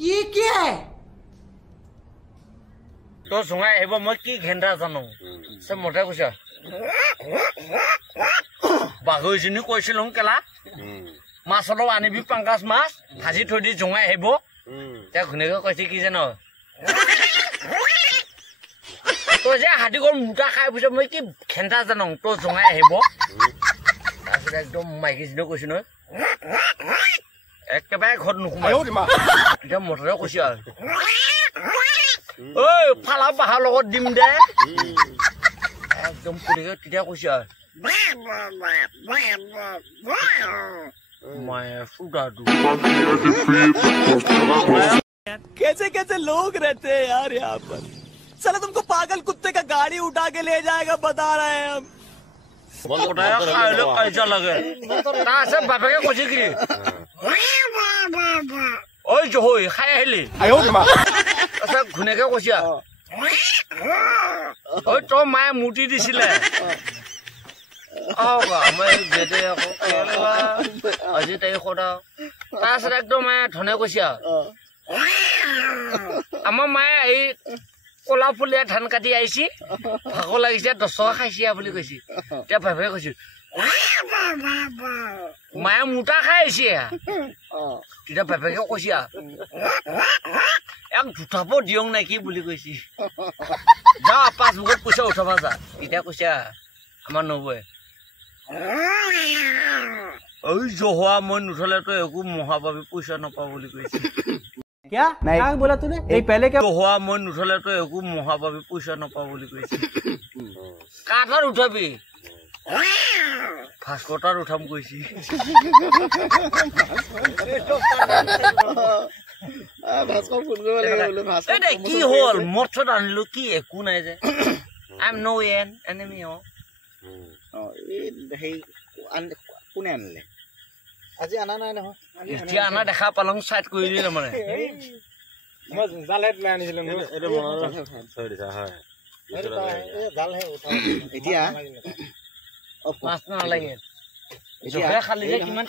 ये क्या है तो सुंगा एबो मैं की घेंडा जानो सब मोटा कुछ बागो जनी কৈছিলং কেলা মাছলো আনিবি পাঙ্গাস মাছ ভাজি থৈ দি জঙাই হেব তে ঘুনেকে কৈছে কি জানো তো যে হাতি গল মুটা খাই বুঝে মই কি ঘেন্টা জানো তো জঙাই হেব তাছতে একদম মাইকি জনি কৈছ ন একেবাৰে ঘৰ নুকুমাই এটা মটৰে কৈছে আৰু ওই ফালা বাহাৰ লগত দিম দে একদম পুৰিকে তিতা কৈছে আৰু मैं फुटा दूं कैसे कैसे लोग रहते हैं यार यहाँ पर साला तुमको पागल कुत्ते का गाड़ी उठा के ले जाएगा बता रहे हैं हम बताया खाइले कैसा लगे ता से बापे के कोची की ओय जो होय खाय हेली आयो मा असा घुने के कोचिया ओय तो माय मुटी दिसिले आगा मैं जेते को केलेवा আজি তাই খোদা তাছৰ একদম মায় ধনে কৈছিয়া আমাৰ মায়ে এই কলা ফুলিয়া ধান কাটি আইছি ভাগো লাগিছে 10 টকা খাইছিয়া বুলি কৈছি তে ভাবে কৈছি মায়ে মুটা খাইছি তিটা ভাবেকে কৈছিয়া এক ঝুঠাব দিয়ং নাকি বুলি কৈছি যা পাঁচ বুকত পইচা উঠাবা যা তিটা কৈছিয়া আমাৰ নবয়ে ओय जोहा मन उठले तो एकु महाबाबी पैसा न पाव बोली कइसी क्या क्या बोला तूने ये पहले क्या जोहा मन उठले तो एकु महाबाबी पैसा न पाव बोली कइसी काठर उठाबी फास्कोटार उठाम कइसी भास्को फोन কৰিব লাগে বলে ভাস্কো এ কি হল মটছত আনিলো কি একু নাই যে আই এম নো enemy এই কোনে আনিলে আজি আনা নাই নহয় এতিয়া আনা দেখা পালং সাইড কৰি দিলে মানে মই জালেট লৈ আনিছিলো এটা মনত থৈ দিছা হয় এই জাল হে উঠাও এতিয়া মাছ নালাগে এতিয়া খালি যে কিমান